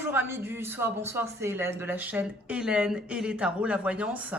Bonjour amis du soir, bonsoir, c'est Hélène de la chaîne Hélène et les tarots, la voyance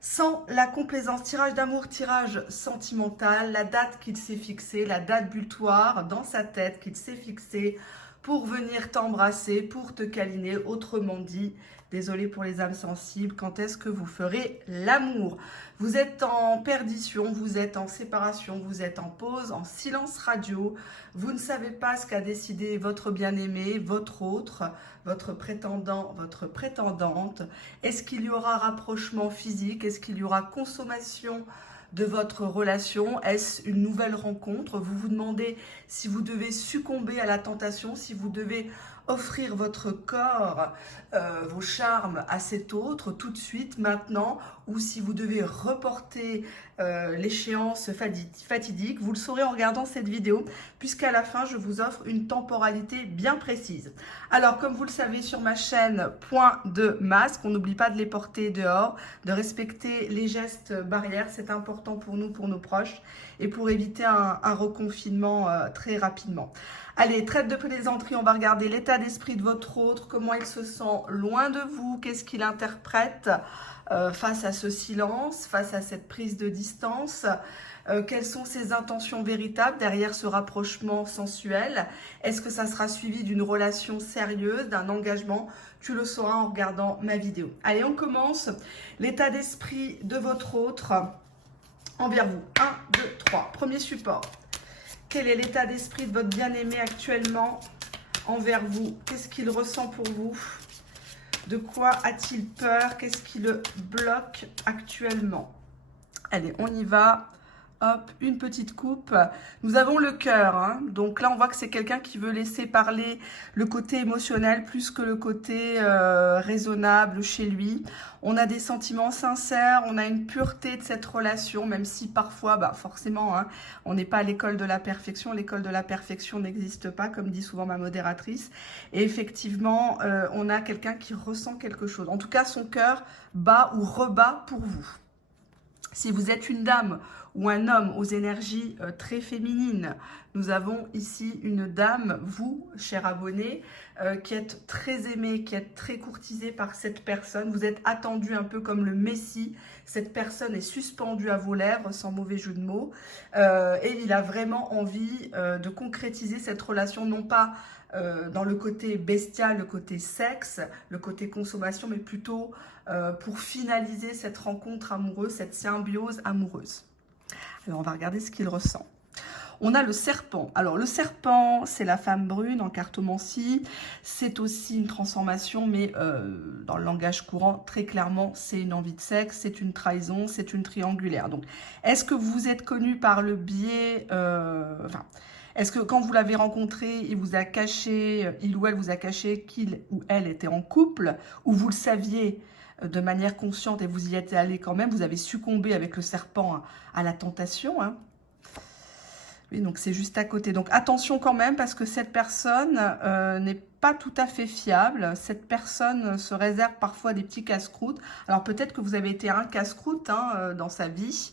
sans la complaisance, tirage d'amour, tirage sentimental, la date qu'il s'est fixée, la date butoir dans sa tête qu'il s'est fixée pour venir t'embrasser, pour te câliner, autrement dit, désolé pour les âmes sensibles, quand est-ce que vous ferez l'amour? Vous êtes en perdition, vous êtes en séparation, vous êtes en pause, en silence radio, vous ne savez pas ce qu'a décidé votre bien-aimé, votre autre, votre prétendant, votre prétendante. Est-ce qu'il y aura rapprochement physique? Est-ce qu'il y aura consommation de votre relation? Est-ce une nouvelle rencontre? Vous vous demandez si vous devez succomber à la tentation, si vous devez offrir votre corps, vos charmes à cet autre tout de suite, maintenant, ou si vous devez reporter l'échéance fatidique. Vous le saurez en regardant cette vidéo, puisqu'à la fin, je vous offre une temporalité bien précise. Alors, comme vous le savez sur ma chaîne, point de masque, on n'oublie pas de les porter dehors, de respecter les gestes barrières, c'est important pour nous, pour nos proches, et pour éviter un reconfinement très rapidement. Allez, trêve de plaisanterie, on va regarder l'état d'esprit de votre autre, comment il se sent loin de vous, qu'est-ce qu'il interprète face à ce silence, face à cette prise de distance. Quelles sont ses intentions véritables derrière ce rapprochement sensuel? Est-ce que ça sera suivi d'une relation sérieuse, d'un engagement? Tu le sauras en regardant ma vidéo. Allez, on commence. L'état d'esprit de votre autre envers vous. 1, 2, 3. Premier support. Quel est l'état d'esprit de votre bien-aimé actuellement envers vous? Qu'est-ce qu'il ressent pour vous? De quoi a-t-il peur? Qu'est-ce qui le bloque actuellement? Allez, on y va. Hop, une petite coupe. Nous avons le cœur, hein. Donc là, on voit que c'est quelqu'un qui veut laisser parler le côté émotionnel plus que le côté raisonnable chez lui. On a des sentiments sincères, on a une pureté de cette relation, même si parfois, forcément, hein, on n'est pas à l'école de la perfection. L'école de la perfection n'existe pas, comme dit souvent ma modératrice. Et effectivement, on a quelqu'un qui ressent quelque chose. En tout cas, son cœur bat ou rebat pour vous. Si vous êtes une dame ou un homme aux énergies très féminines, nous avons ici une dame, vous, cher abonné, qui êtes très aimé, qui êtes très courtisé par cette personne. Vous êtes attendu un peu comme le Messie. Cette personne est suspendue à vos lèvres, sans mauvais jeu de mots. Et il a vraiment envie de concrétiser cette relation, non pas dans le côté bestial, le côté sexe, le côté consommation, mais plutôt pour finaliser cette rencontre amoureuse, cette symbiose amoureuse. Alors, on va regarder ce qu'il ressent. On a le serpent. Alors, le serpent, c'est la femme brune en cartomancie. C'est aussi une transformation, mais dans le langage courant, très clairement, c'est une envie de sexe, c'est une trahison, c'est une triangulaire. Donc, est-ce que vous êtes connu par le biais... est-ce que quand vous l'avez rencontré, il ou elle vous a caché qu'il ou elle était en couple, ou vous le saviez de manière consciente et vous y êtes allé quand même, vous avez succombé avec le serpent à la tentation, hein. Oui, donc c'est juste à côté. Donc attention quand même, parce que cette personne n'est pas tout à fait fiable. Cette personne se réserve parfois des petits casse-croûtes. Alors peut-être que vous avez été un casse-croûte dans sa vie.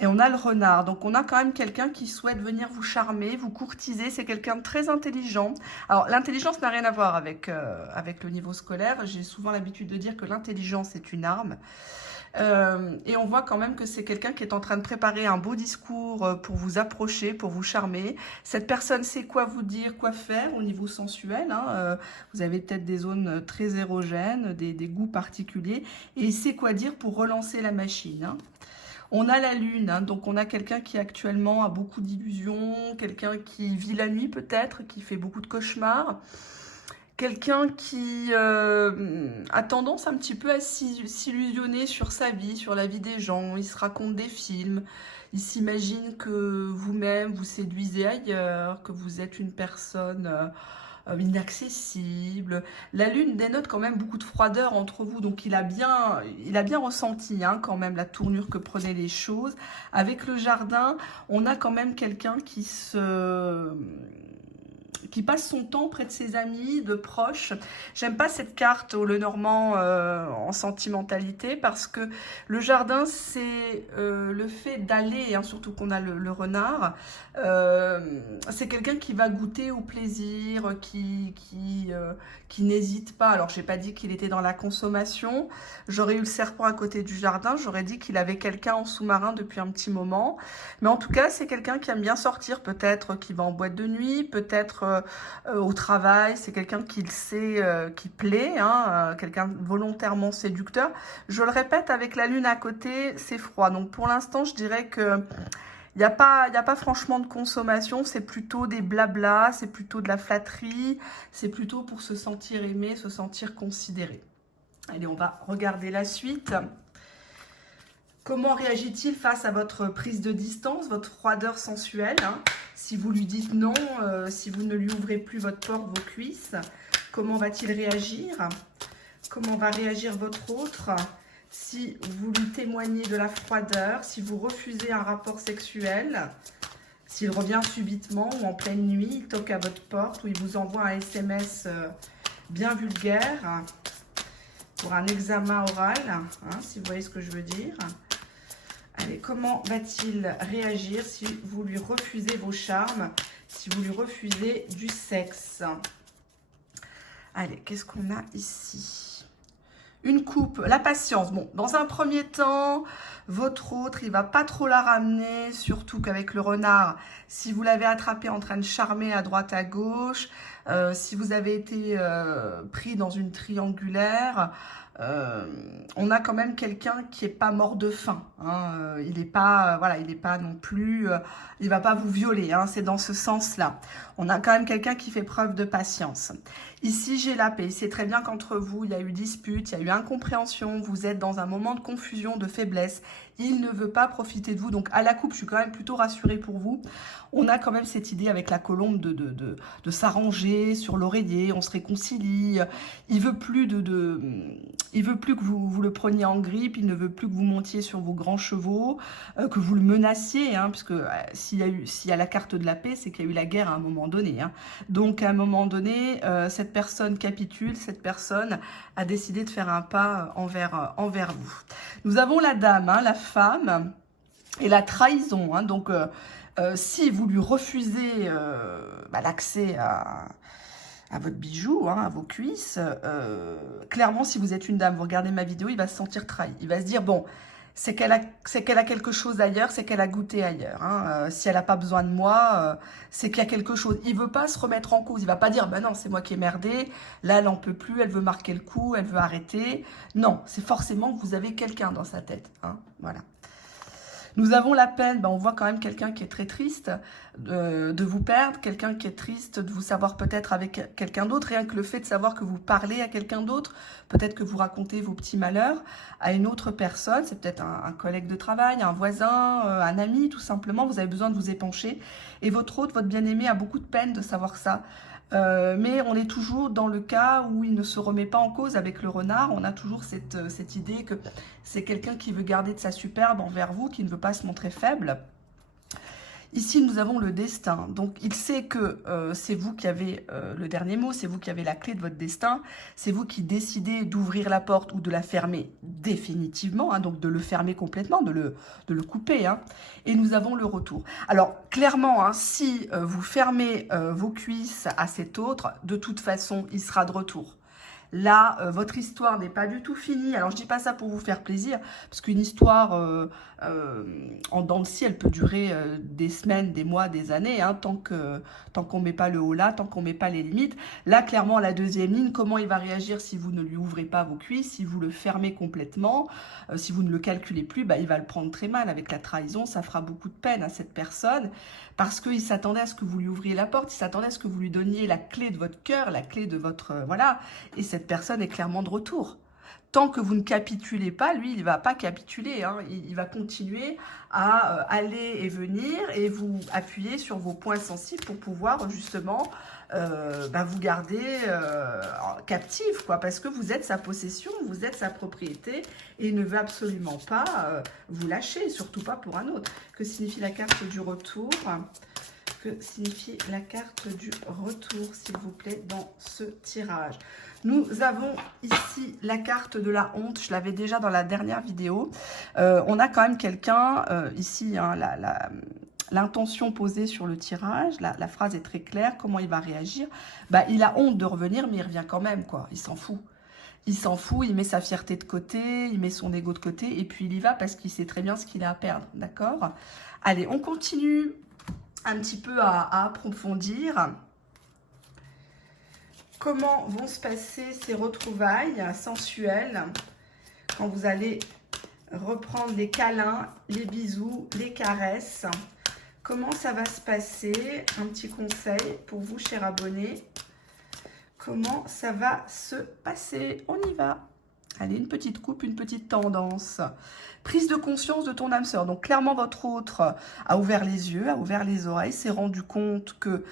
Et on a le renard, donc on a quand même quelqu'un qui souhaite venir vous charmer, vous courtiser. C'est quelqu'un de très intelligent. Alors l'intelligence n'a rien à voir avec le niveau scolaire. J'ai souvent l'habitude de dire que l'intelligence est une arme. Et on voit quand même que c'est quelqu'un qui est en train de préparer un beau discours pour vous approcher, pour vous charmer. Cette personne sait quoi vous dire, quoi faire au niveau sensuel, hein. Vous avez peut-être des zones très érogènes, des goûts particuliers. Et il sait quoi dire pour relancer la machine, hein. On a la lune, hein, donc on a quelqu'un qui actuellement a beaucoup d'illusions, quelqu'un qui vit la nuit peut-être, qui fait beaucoup de cauchemars, quelqu'un qui a tendance un petit peu à s'illusionner sur sa vie, sur la vie des gens. Il se raconte des films, il s'imagine que vous-même vous séduisez ailleurs, que vous êtes une personne... inaccessible. La lune dénote quand même beaucoup de froideur entre vous, donc il a bien ressenti quand même la tournure que prenaient les choses. Avec le jardin, on a quand même quelqu'un qui se qui passe son temps près de ses amis, de proches. J'aime pas cette carte au Lenormand en sentimentalité parce que le jardin, c'est le fait d'aller, hein, surtout qu'on a le renard. C'est quelqu'un qui va goûter au plaisir, qui n'hésite pas. Alors, j'ai pas dit qu'il était dans la consommation. J'aurais eu le serpent à côté du jardin. J'aurais dit qu'il avait quelqu'un en sous-marin depuis un petit moment. Mais en tout cas, c'est quelqu'un qui aime bien sortir, peut-être qui va en boîte de nuit, peut-être au travail. C'est quelqu'un qui le sait, qui plaît, hein, quelqu'un volontairement séducteur. Je le répète, avec la lune à côté, c'est froid. Donc pour l'instant, je dirais que il n'y a pas franchement de consommation, c'est plutôt des blablas, c'est plutôt de la flatterie, c'est plutôt pour se sentir aimé, se sentir considéré. Allez, on va regarder la suite. Comment réagit-il face à votre prise de distance, votre froideur sensuelle, hein? Si vous lui dites non, si vous ne lui ouvrez plus votre porte, vos cuisses, comment va-t-il réagir? Comment va réagir votre autre? Si vous lui témoignez de la froideur, si vous refusez un rapport sexuel, s'il revient subitement ou en pleine nuit, il toque à votre porte ou il vous envoie un SMS bien vulgaire pour un examen oral, hein, si vous voyez ce que je veux dire. Allez, comment va-t-il réagir si vous lui refusez vos charmes, si vous lui refusez du sexe? Allez, qu'est-ce qu'on a ici? Une coupe, la patience. Bon, dans un premier temps, votre autre, il va pas trop la ramener, surtout qu'avec le renard, si vous l'avez attrapé en train de charmer à droite à gauche, si vous avez été pris dans une triangulaire, on a quand même quelqu'un qui est pas mort de faim, hein. Il n'est pas, voilà, il n'est pas non plus, il va pas vous violer, hein, c'est dans ce sens-là. On a quand même quelqu'un qui fait preuve de patience. Ici, j'ai la paix. C'est très bien qu'entre vous, il y a eu dispute, il y a eu incompréhension, vous êtes dans un moment de confusion, de faiblesse. Il ne veut pas profiter de vous. Donc, à la coupe, je suis quand même plutôt rassurée pour vous. On a quand même cette idée avec la colombe de s'arranger sur l'oreiller, on se réconcilie. Il veut plus il veut plus que vous le preniez en grippe, il ne veut plus que vous montiez sur vos grands chevaux, que vous le menaciez, hein, parce que s'il y a la carte de la paix, c'est qu'il y a eu la guerre à un moment donné, hein. Donc, à un moment donné, cette personne capitule, cette personne a décidé de faire un pas envers vous. Nous avons la dame, hein, la femme, et la trahison, hein. Donc, si vous lui refusez l'accès à votre bijou, hein, à vos cuisses, clairement, si vous êtes une dame, vous regardez ma vidéo, il va se sentir trahi. Il va se dire, bon, c'est qu'elle a quelque chose ailleurs, c'est qu'elle a goûté ailleurs, hein. Si elle n'a pas besoin de moi, c'est qu'il y a quelque chose. Il ne veut pas se remettre en cause. Il ne va pas dire, ben non, c'est moi qui ai merdé, là, elle n'en peut plus, elle veut marquer le coup, elle veut arrêter. Non, c'est forcément que vous avez quelqu'un dans sa tête, hein, voilà. Nous avons la peine, ben on voit quand même quelqu'un qui est très triste de vous perdre, quelqu'un qui est triste de vous savoir peut-être avec quelqu'un d'autre, rien que le fait de savoir que vous parlez à quelqu'un d'autre, peut-être que vous racontez vos petits malheurs à une autre personne, c'est peut-être un collègue de travail, un voisin, un ami, tout simplement, vous avez besoin de vous épancher. Et votre autre, votre bien-aimé a beaucoup de peine de savoir ça. Mais on est toujours dans le cas où il ne se remet pas en cause avec le renard. On a toujours cette idée que c'est quelqu'un qui veut garder de sa superbe envers vous, qui ne veut pas se montrer faible. Ici, nous avons le destin. Donc, il sait que c'est vous qui avez le dernier mot, c'est vous qui avez la clé de votre destin, c'est vous qui décidez d'ouvrir la porte ou de la fermer définitivement, hein, donc de le fermer complètement, de le couper, hein. Et nous avons le retour. Alors, clairement, hein, si vous fermez vos cuisses à cet autre, de toute façon, il sera de retour. Là, votre histoire n'est pas du tout finie. Alors, je ne dis pas ça pour vous faire plaisir, parce qu'une histoire en dents de scie, elle peut durer des semaines, des mois, des années, hein, tant qu'on ne met pas le haut là, tant qu'on ne met pas les limites. Là, clairement, la deuxième ligne, comment il va réagir si vous ne lui ouvrez pas vos cuisses, si vous le fermez complètement, si vous ne le calculez plus, bah, il va le prendre très mal. Avec la trahison, ça fera beaucoup de peine à cette personne, parce qu'il s'attendait à ce que vous lui ouvriez la porte, il s'attendait à ce que vous lui donniez la clé de votre cœur, la clé de votre... voilà, et cette personne est clairement de retour. Tant que vous ne capitulez pas, lui, il ne va pas capituler, hein. Il va continuer à aller et venir et vous appuyer sur vos points sensibles pour pouvoir justement vous garder captif, quoi, parce que vous êtes sa possession, vous êtes sa propriété et il ne veut absolument pas vous lâcher, surtout pas pour un autre. Que signifie la carte du retour ? que signifie la carte du retour, s'il vous plaît, dans ce tirage. Nous avons ici la carte de la honte. Je l'avais déjà dans la dernière vidéo. On a quand même quelqu'un ici, hein, l'intention posée sur le tirage. La phrase est très claire. Comment il va réagir? Bah, il a honte de revenir, mais il revient quand même, quoi. Il s'en fout. Il s'en fout, il met sa fierté de côté, il met son ego de côté, et puis il y va parce qu'il sait très bien ce qu'il a à perdre, d'accord? Allez, on continue un petit peu à approfondir. Comment vont se passer ces retrouvailles sensuelles quand vous allez reprendre les câlins, les bisous, les caresses? Comment ça va se passer? Un petit conseil pour vous, chers abonnés. Comment ça va se passer? On y va. Allez, une petite coupe, une petite tendance. Prise de conscience de ton âme sœur. Donc, clairement, votre autre a ouvert les yeux, a ouvert les oreilles, s'est rendu compte que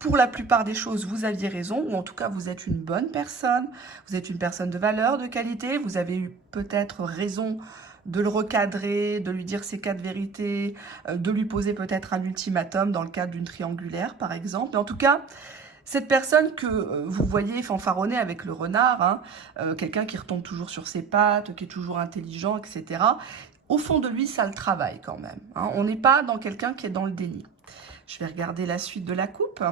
pour la plupart des choses, vous aviez raison, ou en tout cas, vous êtes une bonne personne. Vous êtes une personne de valeur, de qualité. Vous avez eu peut-être raison de le recadrer, de lui dire ses 4 vérités, de lui poser peut-être un ultimatum dans le cadre d'une triangulaire, par exemple. Mais en tout cas, cette personne que vous voyez fanfaronner avec le renard, hein, quelqu'un qui retombe toujours sur ses pattes, qui est toujours intelligent, etc. Au fond de lui, ça le travaille quand même. Hein. On n'est pas dans quelqu'un qui est dans le déni. Je vais regarder la suite de la coupe.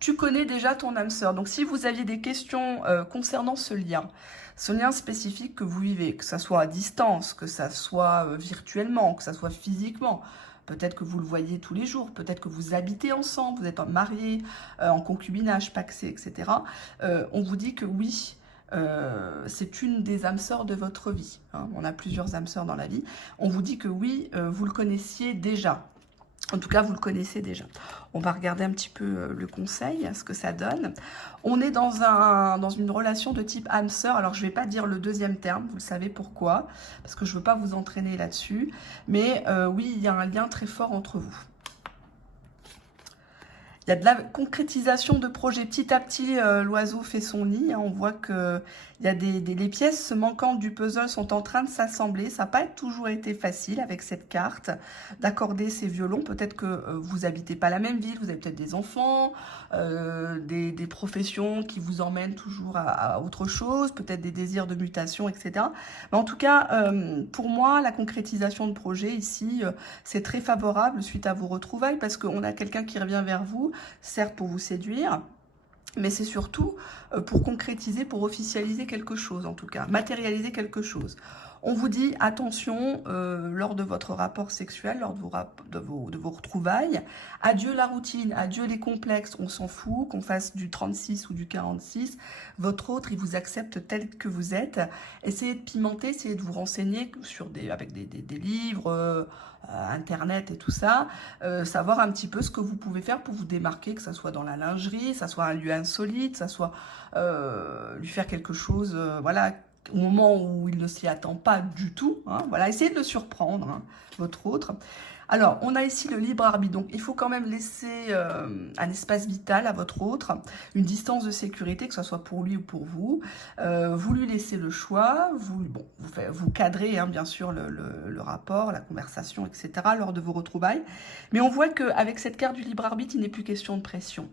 Tu connais déjà ton âme sœur. Donc, si vous aviez des questions concernant ce lien spécifique que vous vivez, que ça soit à distance, que ça soit virtuellement, que ça soit physiquement, peut-être que vous le voyez tous les jours, peut-être que vous habitez ensemble, vous êtes mariés, en concubinage, pacsé, etc. On vous dit que oui, c'est une des âmes sœurs de votre vie. Hein. On a plusieurs âmes sœurs dans la vie. On vous dit que oui, vous le connaissiez déjà. En tout cas, vous le connaissez déjà. On va regarder un petit peu le conseil, ce que ça donne. On est dans une relation de type âme sœur. Alors, je ne vais pas dire le deuxième terme, vous le savez pourquoi, parce que je ne veux pas vous entraîner là-dessus. Mais oui, il y a un lien très fort entre vous. Il y a de la concrétisation de projets. Petit à petit, l'oiseau fait son nid. Hein. On voit que il y a les pièces manquantes du puzzle sont en train de s'assembler. Ça n'a pas toujours été facile avec cette carte d'accorder ces violons. Peut-être que vous n'habitez pas la même ville, vous avez peut-être des enfants, des professions qui vous emmènent toujours à autre chose, peut-être des désirs de mutation, etc. Mais en tout cas, pour moi, la concrétisation de projet ici, c'est très favorable suite à vos retrouvailles parce qu'on a quelqu'un qui revient vers vous, certes pour vous séduire, mais c'est surtout pour concrétiser, pour officialiser quelque chose en tout cas, matérialiser quelque chose. On vous dit, attention, lors de votre rapport sexuel, lors de vos retrouvailles, adieu la routine, adieu les complexes, on s'en fout, qu'on fasse du 36 ou du 46, votre autre, il vous accepte tel que vous êtes. Essayez de pimenter, essayez de vous renseigner avec des livres, Internet et tout ça, savoir un petit peu ce que vous pouvez faire pour vous démarquer, que ça soit dans la lingerie, que ça soit un lieu insolite, que ça soit lui faire quelque chose, voilà, au moment où il ne s'y attend pas du tout. Hein, voilà, essayez de le surprendre, hein, votre autre. Alors, on a ici le libre arbitre. Donc, il faut quand même laisser un espace vital à votre autre, une distance de sécurité, que ce soit pour lui ou pour vous. Vous lui laissez le choix, vous cadrez hein, bien sûr le rapport, la conversation, etc. lors de vos retrouvailles. Mais on voit qu'avec cette carte du libre arbitre, il n'est plus question de pression.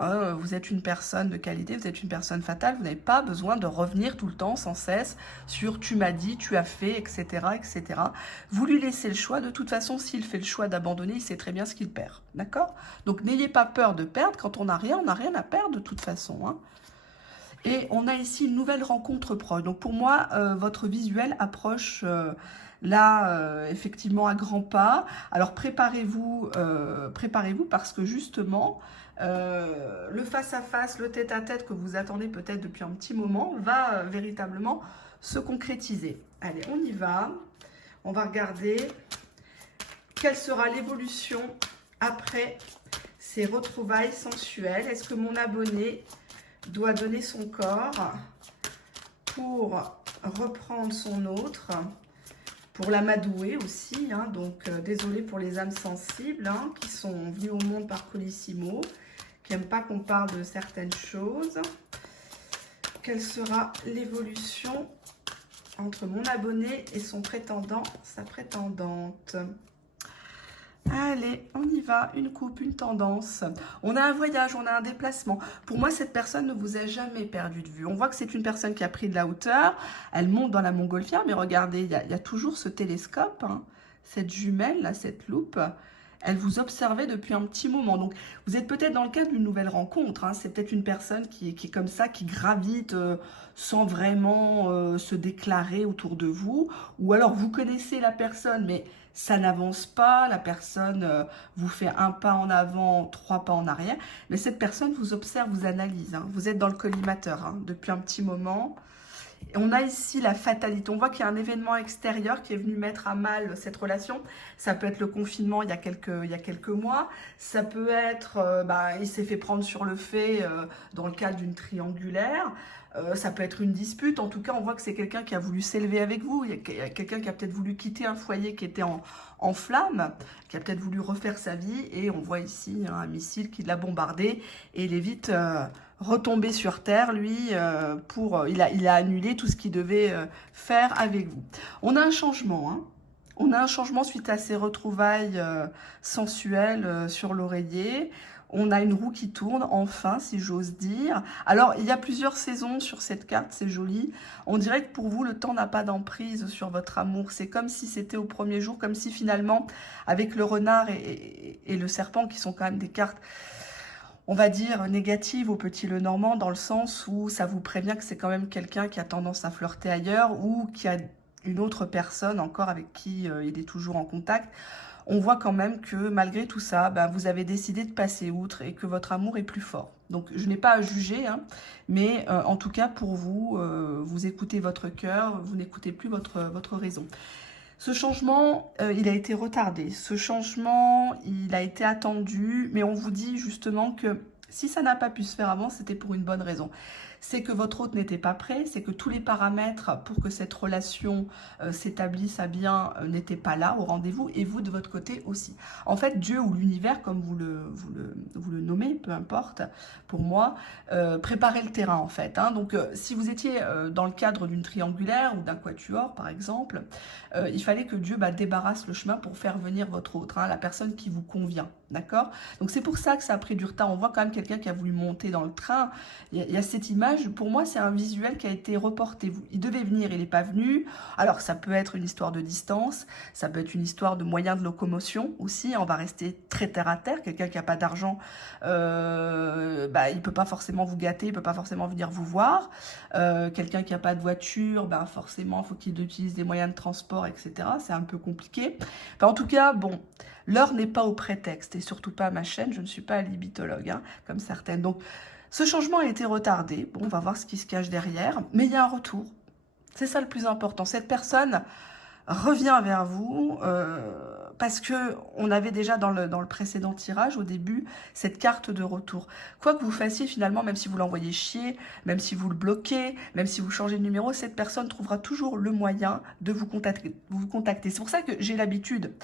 Hein, vous êtes une personne de qualité, vous êtes une personne fatale, vous n'avez pas besoin de revenir tout le temps, sans cesse, sur tu m'as dit, tu as fait, etc., etc. Vous lui laissez le choix. De toute façon, s'il fait le choix d'abandonner, il sait très bien ce qu'il perd. D'accord? Donc, n'ayez pas peur de perdre. Quand on n'a rien à perdre de toute façon. Hein. Et on a ici une nouvelle rencontre proche. Donc, pour moi, votre visuel approche... là, effectivement, à grands pas. Alors, préparez-vous parce que justement, le face-à-face, le tête-à-tête que vous attendez peut-être depuis un petit moment va véritablement se concrétiser. Allez, on y va. On va regarder quelle sera l'évolution après ces retrouvailles sensuelles. Est-ce que mon abonné doit donner son corps pour reprendre son autre ? Pour l'amadouer aussi, hein, donc désolé pour les âmes sensibles hein, qui sont venues au monde par Colissimo, qui n'aiment pas qu'on parle de certaines choses. Quelle sera l'évolution entre mon abonné et son prétendant, sa prétendante? Allez, on y va, une coupe, une tendance. On a un voyage, on a un déplacement. Pour moi, cette personne ne vous a jamais perdu de vue. On voit que c'est une personne qui a pris de la hauteur. Elle monte dans la montgolfière, mais regardez, il y a toujours ce télescope, hein, cette jumelle, là, cette loupe. Elle vous observait depuis un petit moment. Donc, vous êtes peut-être dans le cadre d'une nouvelle rencontre, hein. C'est peut-être une personne qui est comme ça, qui gravite sans vraiment se déclarer autour de vous. Ou alors, vous connaissez la personne, mais ça n'avance pas. La personne vous fait un pas en avant, trois pas en arrière. Mais cette personne vous observe, vous analyse, hein. Vous êtes dans le collimateur, hein, depuis un petit moment. On a ici la fatalité. On voit qu'il y a un événement extérieur qui est venu mettre à mal cette relation. Ça peut être le confinement il y a quelques mois. Ça peut être, il s'est fait prendre sur le fait dans le cadre d'une triangulaire. Ça peut être une dispute. En tout cas, on voit que c'est quelqu'un qui a voulu s'élever avec vous. Il y a quelqu'un qui a peut-être voulu quitter un foyer qui était en flammes, qui a peut-être voulu refaire sa vie. Et on voit ici un missile qui l'a bombardé. Et il est vite retombé sur terre, lui, il a annulé tout ce qu'il devait faire avec vous. On a un changement, hein. On a un changement suite à ces retrouvailles sensuelles sur l'oreiller. On a une roue qui tourne, enfin, si j'ose dire. Alors, il y a plusieurs saisons sur cette carte, c'est joli. On dirait que pour vous, le temps n'a pas d'emprise sur votre amour. C'est comme si c'était au premier jour, comme si finalement, avec le renard et le serpent, qui sont quand même des cartes, on va dire, négatives au petit Lenormand, dans le sens où ça vous prévient que c'est quand même quelqu'un qui a tendance à flirter ailleurs ou qui a une autre personne encore avec qui il est toujours en contact. On voit quand même que malgré tout ça, vous avez décidé de passer outre et que votre amour est plus fort. Donc je n'ai pas à juger, hein, mais en tout cas pour vous, vous écoutez votre cœur, vous n'écoutez plus votre raison. Ce changement, il a été retardé. Ce changement, il a été attendu, mais on vous dit justement que si ça n'a pas pu se faire avant, c'était pour une bonne raison. C'est que votre hôte n'était pas prêt, c'est que tous les paramètres pour que cette relation s'établisse à bien n'étaient pas là au rendez-vous, et vous de votre côté aussi. En fait, Dieu ou l'univers, comme vous le nommez, peu importe, pour moi, préparait le terrain en fait, hein. Donc si vous étiez dans le cadre d'une triangulaire ou d'un quatuor par exemple, il fallait que Dieu débarrasse le chemin pour faire venir votre autre, hein, la personne qui vous convient, d'accord? Donc c'est pour ça que ça a pris du retard. On voit quand même quelqu'un qui a voulu monter dans le train. Il y a cette image. Pour moi, c'est un visuel qui a été reporté. Il devait venir, il n'est pas venu. Alors, ça peut être une histoire de distance, ça peut être une histoire de moyens de locomotion aussi. On va rester très terre à terre. Quelqu'un qui n'a pas d'argent, il ne peut pas forcément vous gâter, il ne peut pas forcément venir vous voir. Quelqu'un qui n'a pas de voiture, forcément, il faut qu'il utilise des moyens de transport, etc. C'est un peu compliqué. En tout cas, bon, l'heure n'est pas au prétexte, et surtout pas à ma chaîne. Je ne suis pas libitologue, hein, comme certaines. Donc, ce changement a été retardé. Bon, on va voir ce qui se cache derrière. Mais il y a un retour. C'est ça le plus important. Cette personne revient vers vous parce que on avait déjà dans le précédent tirage, au début, cette carte de retour. Quoi que vous fassiez finalement, même si vous l'envoyez chier, même si vous le bloquez, même si vous changez de numéro, cette personne trouvera toujours le moyen de vous contacter. C'est pour ça que j'ai l'habitude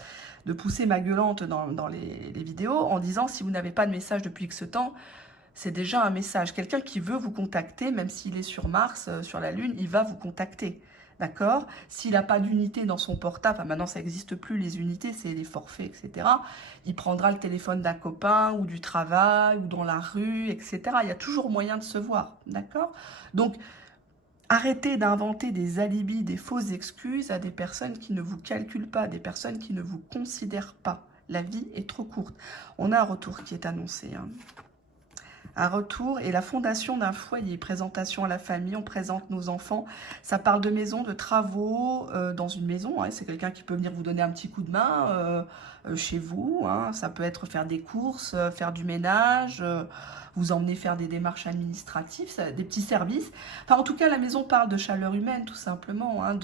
de pousser ma gueulante dans les vidéos en disant, si vous n'avez pas de message depuis X temps, c'est déjà un message. Quelqu'un qui veut vous contacter, même s'il est sur Mars, sur la Lune, il va vous contacter. D'accord? S'il n'a pas d'unité dans son portable, maintenant ça n'existe plus, les unités, c'est les forfaits, etc. Il prendra le téléphone d'un copain ou du travail ou dans la rue, etc. Il y a toujours moyen de se voir. D'accord? Donc, arrêtez d'inventer des alibis, des fausses excuses à des personnes qui ne vous calculent pas, des personnes qui ne vous considèrent pas. La vie est trop courte. On a un retour qui est annoncé, hein. Un retour et la fondation d'un foyer, présentation à la famille, on présente nos enfants. Ça parle de maison, de travaux dans une maison, hein. C'est quelqu'un qui peut venir vous donner un petit coup de main chez vous, hein. Ça peut être faire des courses, faire du ménage, vous emmener faire des démarches administratives, des petits services. Enfin, en tout cas, la maison parle de chaleur humaine, tout simplement, hein,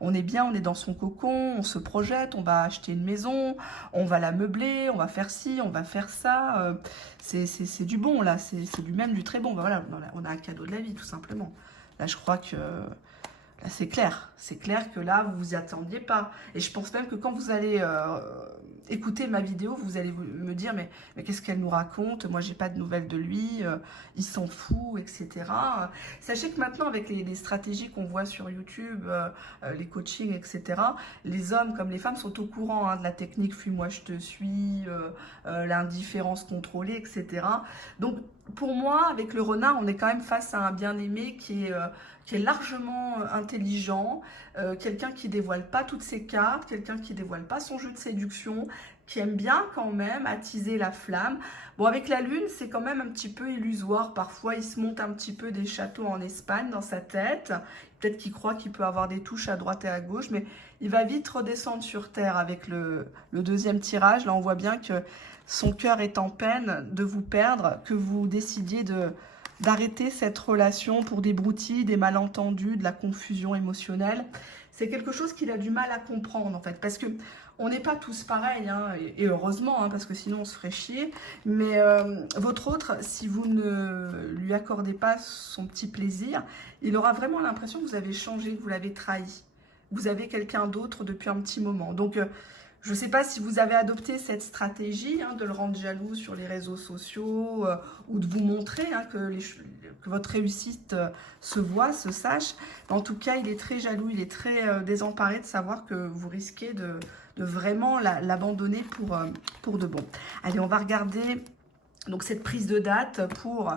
on est bien, on est dans son cocon, on se projette, on va acheter une maison, on va la meubler, on va faire ci, on va faire ça. C'est du bon, là, c'est du très bon. Voilà, on a un cadeau de la vie, tout simplement. Là, je crois que là, c'est clair que là, vous vous y attendiez pas. Et je pense même que quand vous allez écouter ma vidéo, vous allez me dire, mais qu'est-ce qu'elle nous raconte? Moi, j'ai pas de nouvelles de lui, il s'en fout, etc. Sachez que maintenant, avec les stratégies qu'on voit sur YouTube, les coachings, etc., les hommes comme les femmes sont au courant de la technique fuis-moi, je te suis, l'indifférence contrôlée, etc. Donc, pour moi, avec le renard, on est quand même face à un bien-aimé qui est largement intelligent, quelqu'un qui dévoile pas toutes ses cartes, quelqu'un qui dévoile pas son jeu de séduction, qui aime bien quand même attiser la flamme. Bon, avec la lune, c'est quand même un petit peu illusoire. Parfois, il se monte un petit peu des châteaux en Espagne dans sa tête. Peut-être qu'il croit qu'il peut avoir des touches à droite et à gauche, mais il va vite redescendre sur terre avec le deuxième tirage. Là, on voit bien que son cœur est en peine de vous perdre, que vous décidiez d'arrêter cette relation pour des broutilles, des malentendus, de la confusion émotionnelle. C'est quelque chose qu'il a du mal à comprendre, en fait, parce que on n'est pas tous pareils, hein, et heureusement, hein, parce que sinon on se ferait chier, mais votre autre, si vous ne lui accordez pas son petit plaisir, il aura vraiment l'impression que vous avez changé, que vous l'avez trahi. Vous avez quelqu'un d'autre depuis un petit moment. Donc, je ne sais pas si vous avez adopté cette stratégie de le rendre jaloux sur les réseaux sociaux ou de vous montrer que votre réussite se voit, se sache. En tout cas, il est très jaloux, il est très désemparé de savoir que vous risquez de vraiment l'abandonner pour de bon. Allez, on va regarder donc cette prise de date pour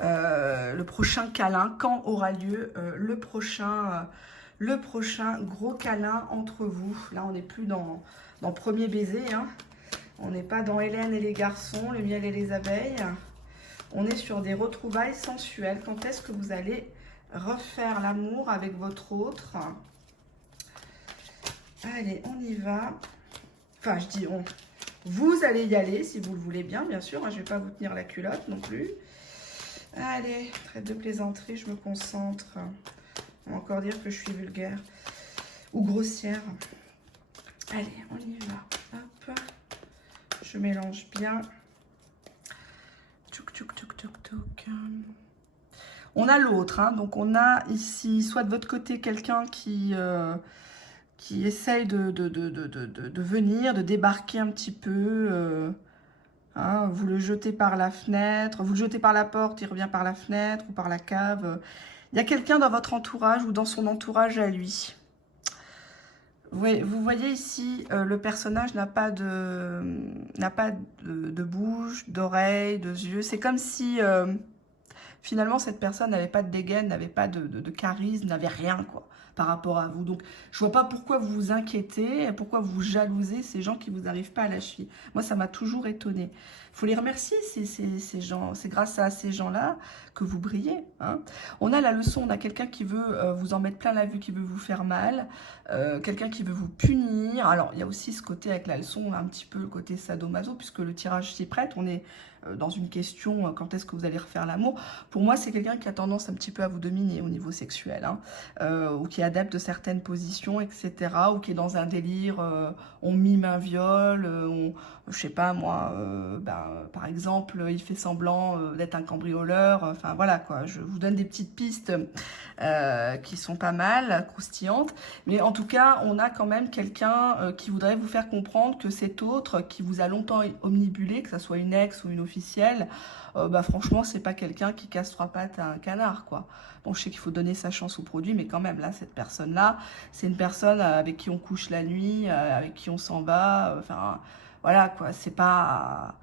le prochain câlin. Quand aura lieu le prochain gros câlin entre vous? Là, on n'est plus dans premier baiser, hein. On n'est pas dans Hélène et les garçons, le miel et les abeilles. On est sur des retrouvailles sensuelles. Quand est-ce que vous allez refaire l'amour avec votre autre? Allez, on y va. Enfin, je dis on. Vous allez y aller si vous le voulez bien sûr. Hein, je ne vais pas vous tenir la culotte non plus. Allez, trêve de plaisanterie, je me concentre. On va encore dire que je suis vulgaire ou grossière. Allez, on y va. Hop. Je mélange bien. Tchouk, tchouk, tchouk, tchouk, tchouk. On a l'autre, hein, donc on a ici, soit de votre côté, quelqu'un qui essaye de venir, de débarquer un petit peu. Hein, vous le jetez par la fenêtre, vous le jetez par la porte, il revient par la fenêtre ou par la cave. Il y a quelqu'un dans votre entourage ou dans son entourage à lui. Vous voyez ici, le personnage n'a pas de bouche, d'oreille, de yeux. C'est comme si, finalement, cette personne n'avait pas de dégaine, n'avait pas de charisme, n'avait rien, quoi, par rapport à vous. Donc, je vois pas pourquoi vous vous inquiétez, pourquoi vous jalousez ces gens qui vous arrivent pas à la cheville. Moi, ça m'a toujours étonnée. Il faut les remercier, ces gens. C'est grâce à ces gens-là que vous brillez. Hein. On a la leçon, on a quelqu'un qui veut vous en mettre plein la vue, qui veut vous faire mal, quelqu'un qui veut vous punir. Alors, il y a aussi ce côté avec la leçon, un petit peu le côté sadomaso, puisque le tirage s'y prête. On est dans une question, quand est-ce que vous allez refaire l'amour? Pour moi, c'est quelqu'un qui a tendance un petit peu à vous dominer au niveau sexuel, hein, ou qui adapte de certaines positions, etc., ou qui est dans un délire, on mime un viol, je sais pas moi, par exemple, il fait semblant d'être un cambrioleur, enfin voilà quoi, je vous donne des petites pistes qui sont pas mal, croustillantes, mais en tout cas, on a quand même quelqu'un qui voudrait vous faire comprendre que cet autre qui vous a longtemps omnibulé, que ça soit une ex ou une officielle, franchement, c'est pas quelqu'un qui casse trois pattes à un canard, quoi. Bon, je sais qu'il faut donner sa chance au produit, mais quand même, là, cette personne-là, c'est une personne avec qui on couche la nuit, avec qui on s'en va, enfin, voilà, quoi, c'est pas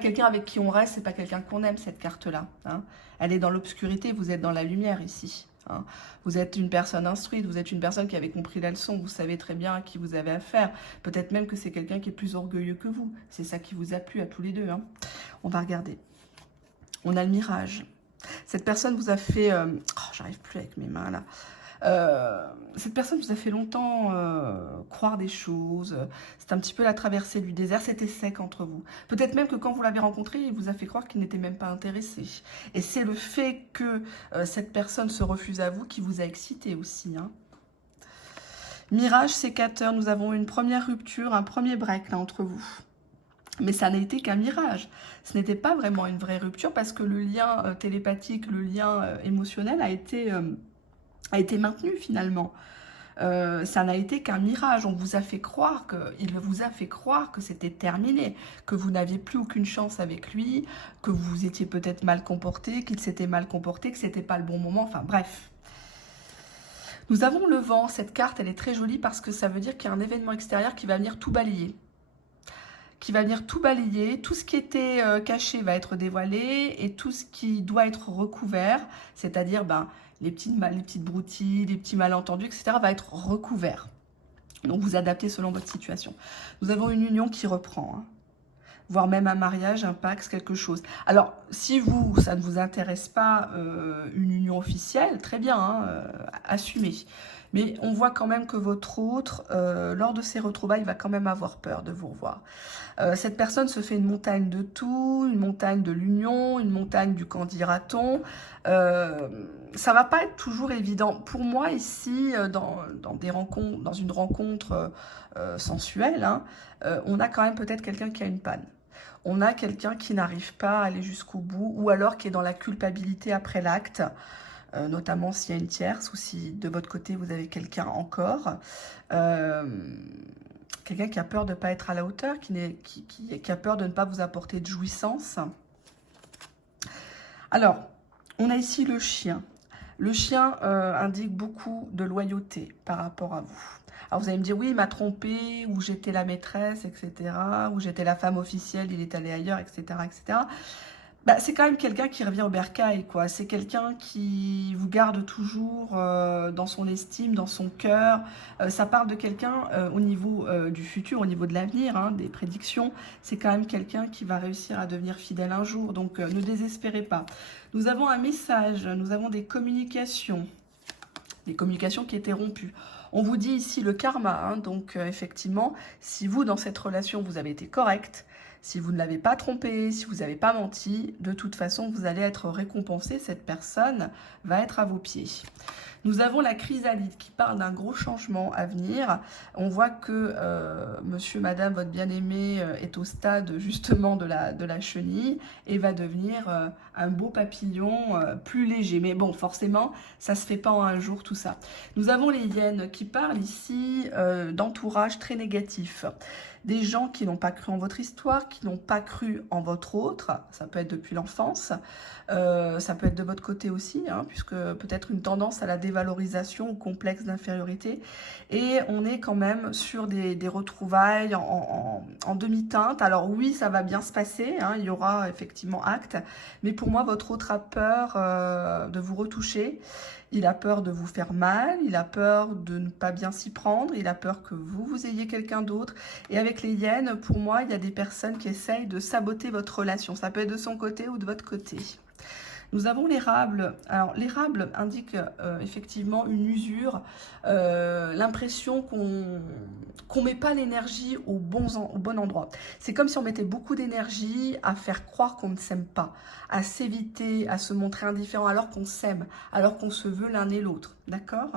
quelqu'un avec qui on reste, c'est pas quelqu'un qu'on aime, cette carte-là, hein. Elle est dans l'obscurité, vous êtes dans la lumière, ici. Hein. Vous êtes une personne instruite, vous êtes une personne qui avait compris la leçon, vous savez très bien à qui vous avez affaire. Peut-être même que c'est quelqu'un qui est plus orgueilleux que vous. C'est ça qui vous a plu à tous les deux. Hein. On va regarder. On a le mirage. Cette personne vous a fait... j'arrive plus avec mes mains là. Cette personne vous a fait longtemps croire des choses. C'est un petit peu la traversée du désert. C'était sec entre vous. Peut-être même que quand vous l'avez rencontré, il vous a fait croire qu'il n'était même pas intéressé. Et c'est le fait que cette personne se refuse à vous qui vous a excité aussi. Hein. Mirage sécateur. Nous avons une première rupture, un premier break là entre vous. Mais ça n'a été qu'un mirage. Ce n'était pas vraiment une vraie rupture parce que le lien télépathique, le lien émotionnel a été maintenu finalement. Ça n'a été qu'un mirage. On vous a fait croire il vous a fait croire que c'était terminé, que vous n'aviez plus aucune chance avec lui, que vous étiez peut-être mal comporté, qu'il s'était mal comporté, que c'était pas le bon moment. Enfin bref. Nous avons le vent. Cette carte, elle est très jolie parce que ça veut dire qu'il y a un événement extérieur qui va venir tout balayer. Tout ce qui était caché va être dévoilé et tout ce qui doit être recouvert, c'est-à-dire les petites broutilles, les petits malentendus, etc., va être recouvert. Donc vous adaptez selon votre situation. Nous avons une union qui reprend, hein, voire même un mariage, un pacte, quelque chose. Alors, si ça ne vous intéresse pas, une union officielle, très bien, hein, assumez. Mais on voit quand même que votre autre, lors de ses retrouvailles, va quand même avoir peur de vous revoir. Cette personne se fait une montagne de tout, une montagne de l'union, une montagne du qu'en dira-t-on. Ça va pas être toujours évident. Pour moi, ici, dans une rencontre sensuelle, hein, on a quand même peut-être quelqu'un qui a une panne. On a quelqu'un qui n'arrive pas à aller jusqu'au bout, ou alors qui est dans la culpabilité après l'acte, notamment s'il y a une tierce, ou si de votre côté vous avez quelqu'un encore. Quelqu'un qui a peur de ne pas être à la hauteur, qui a peur de ne pas vous apporter de jouissance. Alors, on a ici le chien. Le chien indique beaucoup de loyauté par rapport à vous. Alors vous allez me dire, oui, il m'a trompé, ou j'étais la maîtresse, etc., ou j'étais la femme officielle, il est allé ailleurs, etc., etc. C'est quand même quelqu'un qui revient au bercail, quoi. C'est quelqu'un qui vous garde toujours dans son estime, dans son cœur. Ça parle de quelqu'un au niveau du futur, au niveau de l'avenir, hein, des prédictions. C'est quand même quelqu'un qui va réussir à devenir fidèle un jour. Donc ne désespérez pas. Nous avons un message, nous avons des communications qui étaient rompues. On vous dit ici le karma, hein, donc effectivement, si vous, dans cette relation, vous avez été correct, si vous ne l'avez pas trompé, si vous n'avez pas menti, de toute façon, vous allez être récompensé. Cette personne va être à vos pieds. Nous avons la chrysalide qui parle d'un gros changement à venir. On voit que monsieur, madame, votre bien-aimé est au stade justement de la chenille et va devenir un beau papillon plus léger. Mais bon, forcément, ça ne se fait pas en un jour tout ça. Nous avons les hyènes qui parlent ici d'entourage très négatif. Des gens qui n'ont pas cru en votre histoire, qui n'ont pas cru en votre autre, ça peut être depuis l'enfance, ça peut être de votre côté aussi, hein, puisque peut-être une tendance à la dévalorisation, au complexe d'infériorité, et on est quand même sur des retrouvailles en demi-teinte. Alors oui, ça va bien se passer, hein, il y aura effectivement acte, mais pour moi, votre autre a peur de vous retoucher. Il a peur de vous faire mal, il a peur de ne pas bien s'y prendre, il a peur que vous ayez quelqu'un d'autre. Et avec les hyènes, pour moi, il y a des personnes qui essayent de saboter votre relation. Ça peut être de son côté ou de votre côté. Nous avons l'érable. Alors, l'érable indique effectivement une usure, l'impression qu'on met pas l'énergie au bon endroit. C'est comme si on mettait beaucoup d'énergie à faire croire qu'on ne s'aime pas, à s'éviter, à se montrer indifférent alors qu'on s'aime, alors qu'on se veut l'un et l'autre. D'accord ?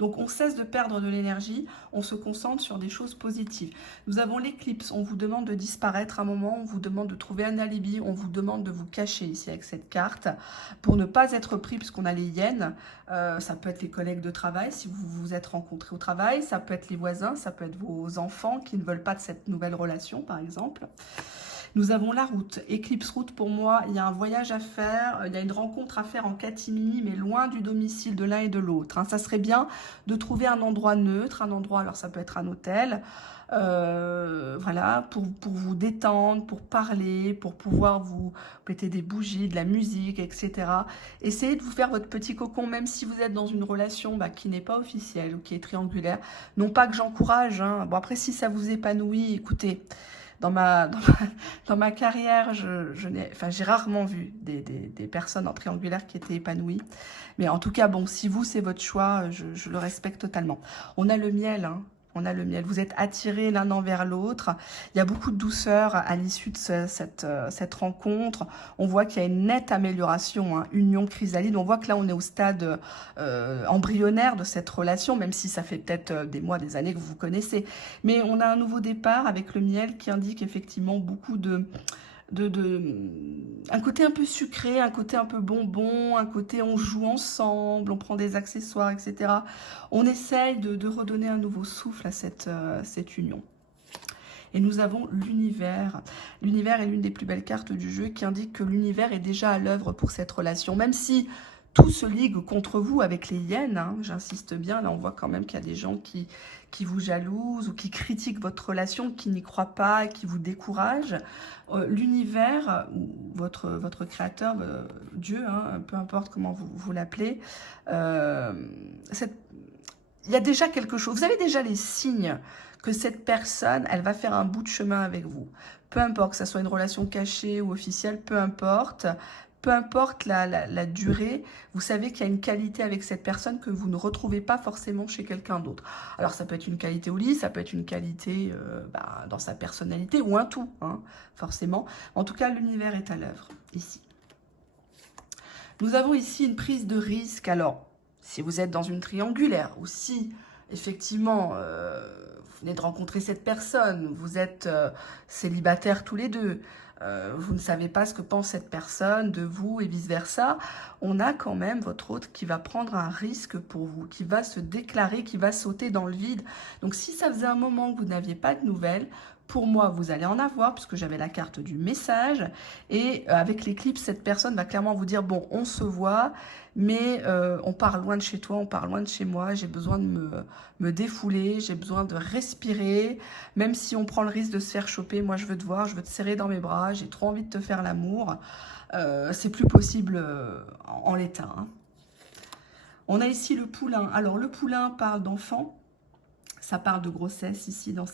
Donc on cesse de perdre de l'énergie, on se concentre sur des choses positives. Nous avons l'éclipse, on vous demande de disparaître un moment, on vous demande de trouver un alibi, on vous demande de vous cacher ici avec cette carte pour ne pas être pris, puisqu'on a les hyènes. Ça peut être les collègues de travail si vous vous êtes rencontrés au travail, ça peut être les voisins, ça peut être vos enfants qui ne veulent pas de cette nouvelle relation par exemple. Nous avons la route, éclipse route pour moi, il y a un voyage à faire, il y a une rencontre à faire en catimini, mais loin du domicile de l'un et de l'autre. Hein. Ça serait bien de trouver un endroit neutre, un endroit, alors ça peut être un hôtel, voilà, pour vous détendre, pour parler, pour pouvoir vous péter des bougies, de la musique, etc. Essayez de vous faire votre petit cocon, même si vous êtes dans une relation qui n'est pas officielle ou qui est triangulaire. Non pas que j'encourage, hein. Bon après si ça vous épanouit, écoutez... Dans ma carrière, j'ai rarement vu des personnes en triangulaire qui étaient épanouies. Mais en tout cas, bon, si vous, c'est votre choix, je le respecte totalement. On a le miel, hein. On a le miel. Vous êtes attirés l'un envers l'autre. Il y a beaucoup de douceur à l'issue de cette rencontre. On voit qu'il y a une nette amélioration, hein, union chrysalide. On voit que là, on est au stade embryonnaire de cette relation, même si ça fait peut-être des mois, des années que vous vous connaissez. Mais on a un nouveau départ avec le miel qui indique effectivement beaucoup de un côté un peu sucré, un côté un peu bonbon, un côté on joue ensemble, on prend des accessoires, etc. On essaye de redonner un nouveau souffle à cette union. Et nous avons l'univers. L'univers est l'une des plus belles cartes du jeu qui indique que l'univers est déjà à l'œuvre pour cette relation. Même si tout se ligue contre vous avec les hyènes, hein, j'insiste bien, là on voit quand même qu'il y a des gens qui vous jalousent ou qui critiquent votre relation, qui n'y croient pas, qui vous découragent. L'univers, ou votre créateur, Dieu, hein, peu importe comment vous l'appelez, il y a déjà quelque chose. Vous avez déjà les signes que cette personne, elle va faire un bout de chemin avec vous. Peu importe que ça soit une relation cachée ou officielle, peu importe la durée, vous savez qu'il y a une qualité avec cette personne que vous ne retrouvez pas forcément chez quelqu'un d'autre. Alors ça peut être une qualité au lit, ça peut être une qualité dans sa personnalité ou un tout, hein, forcément. En tout cas, l'univers est à l'œuvre, ici. Nous avons ici une prise de risque. Alors, si vous êtes dans une triangulaire ou si, effectivement, vous venez de rencontrer cette personne, vous êtes célibataires tous les deux, vous ne savez pas ce que pense cette personne de vous et vice-versa, on a quand même votre hôte qui va prendre un risque pour vous, qui va se déclarer, qui va sauter dans le vide. Donc si ça faisait un moment que vous n'aviez pas de nouvelles, pour moi, vous allez en avoir, puisque j'avais la carte du message. Et avec l'éclipse, cette personne va clairement vous dire, bon, on se voit, mais on part loin de chez toi, on part loin de chez moi, j'ai besoin de me défouler, j'ai besoin de respirer. Même si on prend le risque de se faire choper, moi je veux te voir, je veux te serrer dans mes bras, j'ai trop envie de te faire l'amour. C'est plus possible en l'état, hein. On a ici le poulain. Alors le poulain parle d'enfant, ça parle de grossesse ici dans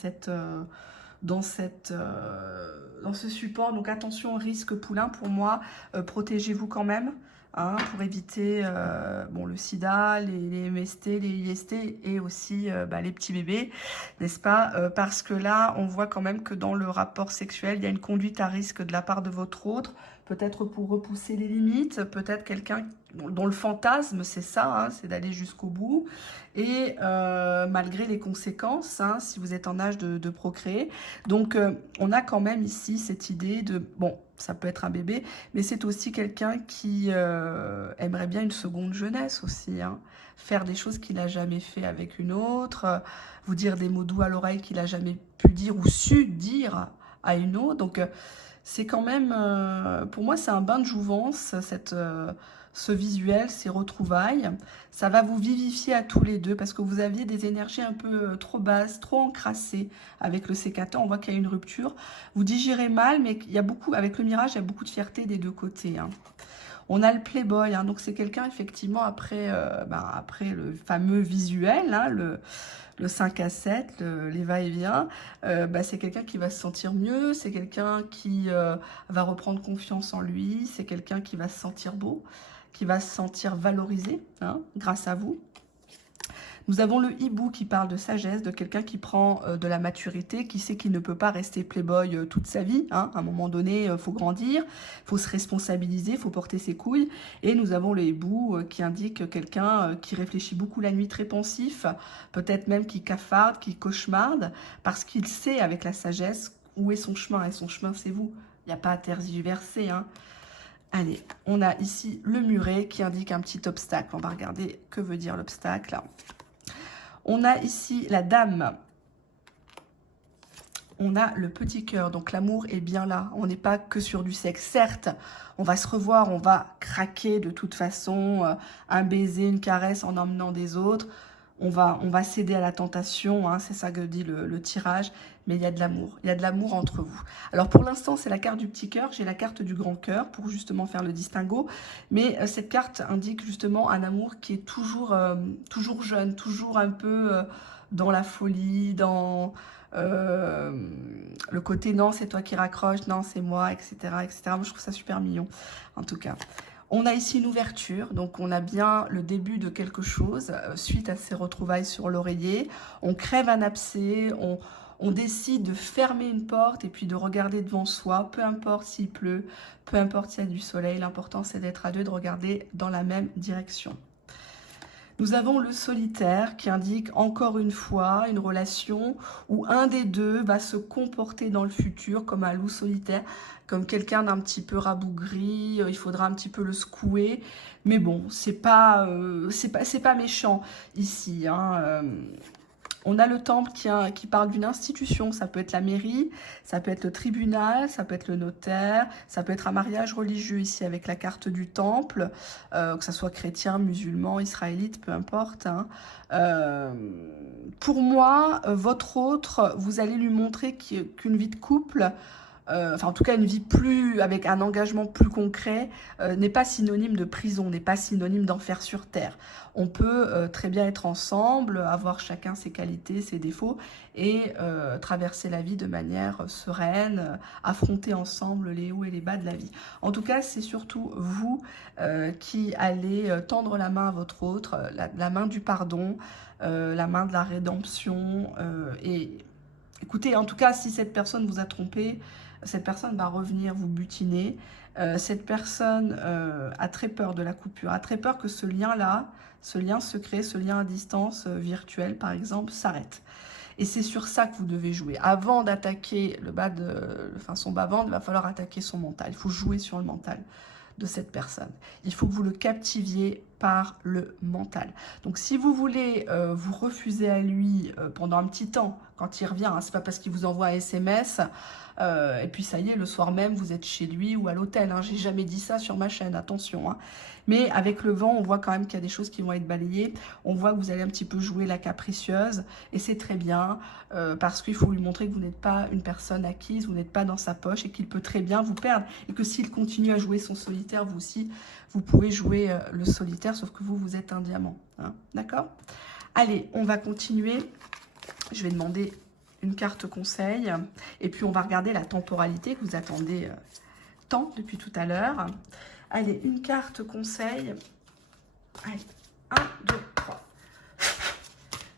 ce support. Donc attention au risque poulain, pour moi, protégez-vous quand même, hein, pour éviter le sida, les MST, les IST et aussi les petits bébés, n'est-ce pas, parce que là, on voit quand même que dans le rapport sexuel, il y a une conduite à risque de la part de votre autre, peut-être pour repousser les limites, peut-être quelqu'un dont le fantasme, c'est ça, hein, c'est d'aller jusqu'au bout, et malgré les conséquences, hein, si vous êtes en âge de procréer. Donc, on a quand même ici cette idée de, bon, ça peut être un bébé, mais c'est aussi quelqu'un qui aimerait bien une seconde jeunesse aussi, hein, faire des choses qu'il n'a jamais fait avec une autre, vous dire des mots doux à l'oreille qu'il n'a jamais pu dire ou su dire à une autre. Donc, c'est quand même, pour moi, c'est un bain de jouvence, ce visuel, ces retrouvailles. Ça va vous vivifier à tous les deux parce que vous aviez des énergies un peu trop basses, trop encrassées avec le sécateur. On voit qu'il y a une rupture. Vous digérez mal, mais il y a beaucoup, avec le mirage, il y a beaucoup de fierté des deux côtés, hein. On a le playboy, hein, donc c'est quelqu'un, effectivement, après le fameux visuel, hein, le 5 à 7, les va-et-vient, c'est quelqu'un qui va se sentir mieux, c'est quelqu'un qui va reprendre confiance en lui, c'est quelqu'un qui va se sentir beau, qui va se sentir valorisé, hein, grâce à vous. Nous avons le hibou qui parle de sagesse, de quelqu'un qui prend de la maturité, qui sait qu'il ne peut pas rester playboy toute sa vie, hein. À un moment donné, il faut grandir, il faut se responsabiliser, il faut porter ses couilles. Et nous avons le hibou qui indique quelqu'un qui réfléchit beaucoup la nuit, très pensif, peut-être même qui cafarde, qui cauchemarde, parce qu'il sait avec la sagesse où est son chemin. Et son chemin, c'est vous. Il n'y a pas à tergiverser, hein. Allez, on a ici le muret qui indique un petit obstacle. On va regarder que veut dire l'obstacle. On a ici la dame. On a le petit cœur. Donc l'amour est bien là. On n'est pas que sur du sexe. Certes, on va se revoir, on va craquer de toute façon. Un baiser, une caresse en emmenant des autres. On va céder à la tentation, hein, c'est ça que dit le tirage, mais il y a de l'amour. Il y a de l'amour entre vous. Alors pour l'instant, c'est la carte du petit cœur, j'ai la carte du grand cœur pour justement faire le distinguo. Mais cette carte indique justement un amour qui est toujours jeune, toujours un peu dans la folie, dans le côté non, c'est toi qui raccroches, non, c'est moi, etc., etc. Moi, je trouve ça super mignon, en tout cas. On a ici une ouverture, donc on a bien le début de quelque chose suite à ces retrouvailles sur l'oreiller. On crève un abcès, on décide de fermer une porte et puis de regarder devant soi, peu importe s'il pleut, peu importe s'il y a du soleil, l'important c'est d'être à deux, de regarder dans la même direction. Nous avons le solitaire qui indique encore une fois une relation où un des deux va se comporter dans le futur comme un loup solitaire, comme quelqu'un d'un petit peu rabougri, il faudra un petit peu le secouer. Mais bon, c'est pas méchant ici, hein. On a le temple qui parle d'une institution, ça peut être la mairie, ça peut être le tribunal, ça peut être le notaire, ça peut être un mariage religieux ici avec la carte du temple, que ça soit chrétien, musulman, israélite, peu importe, hein. Pour moi, votre autre, vous allez lui montrer qu'une vie de couple, enfin en tout cas une vie avec un engagement plus concret, n'est pas synonyme de prison, n'est pas synonyme d'enfer sur terre. On peut très bien être ensemble, avoir chacun ses qualités, ses défauts, et traverser la vie de manière sereine, affronter ensemble les hauts et les bas de la vie. En tout cas, c'est surtout vous qui allez tendre la main à votre autre, la main du pardon, la main de la rédemption, et écoutez, en tout cas, si cette personne vous a trompé, cette personne va revenir vous butiner. Cette personne a très peur de la coupure, a très peur que ce lien-là, ce lien secret, ce lien à distance virtuel, par exemple, s'arrête. Et c'est sur ça que vous devez jouer. Avant d'attaquer son bas-ventre, il va falloir attaquer son mental. Il faut jouer sur le mental de cette personne. Il faut que vous le captiviez par le mental. Donc si vous voulez vous refuser à lui pendant un petit temps, quand il revient, hein, c'est pas parce qu'il vous envoie un SMS, et puis ça y est, le soir même, vous êtes chez lui ou à l'hôtel. Hein. J'ai jamais dit ça sur ma chaîne, attention. Hein. Mais avec le vent, on voit quand même qu'il y a des choses qui vont être balayées. On voit que vous allez un petit peu jouer la capricieuse. Et c'est très bien, parce qu'il faut lui montrer que vous n'êtes pas une personne acquise, vous n'êtes pas dans sa poche et qu'il peut très bien vous perdre. Et que s'il continue à jouer son solitaire, vous aussi, vous pouvez jouer le solitaire, sauf que vous êtes un diamant. Hein. D'accord ? Allez, on va continuer. Je vais demander une carte conseil. Et puis, on va regarder la temporalité que vous attendez tant depuis tout à l'heure. Allez, une carte conseil. Allez, 1, 2, 3.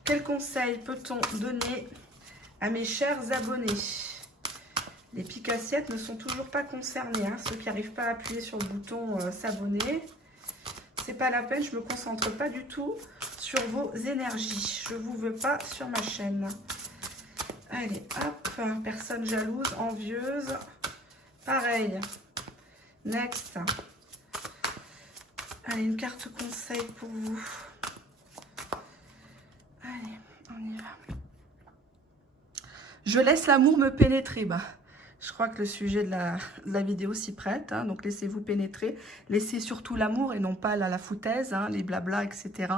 Quel conseil peut-on donner à mes chers abonnés? Les piques assiettes ne sont toujours pas concernés. Hein. Ceux qui n'arrivent pas à appuyer sur le bouton s'abonner, c'est pas la peine. Je me concentre pas du tout sur vos énergies. Je vous veux pas sur ma chaîne. Allez, hop. Personne jalouse, envieuse. Pareil. Next. Allez, une carte conseil pour vous. Allez, on y va. Je laisse l'amour me pénétrer. Bah, je crois que le sujet de la vidéo s'y prête. Hein, donc, laissez-vous pénétrer. Laissez surtout l'amour et non pas la foutaise, hein, les blablas, etc.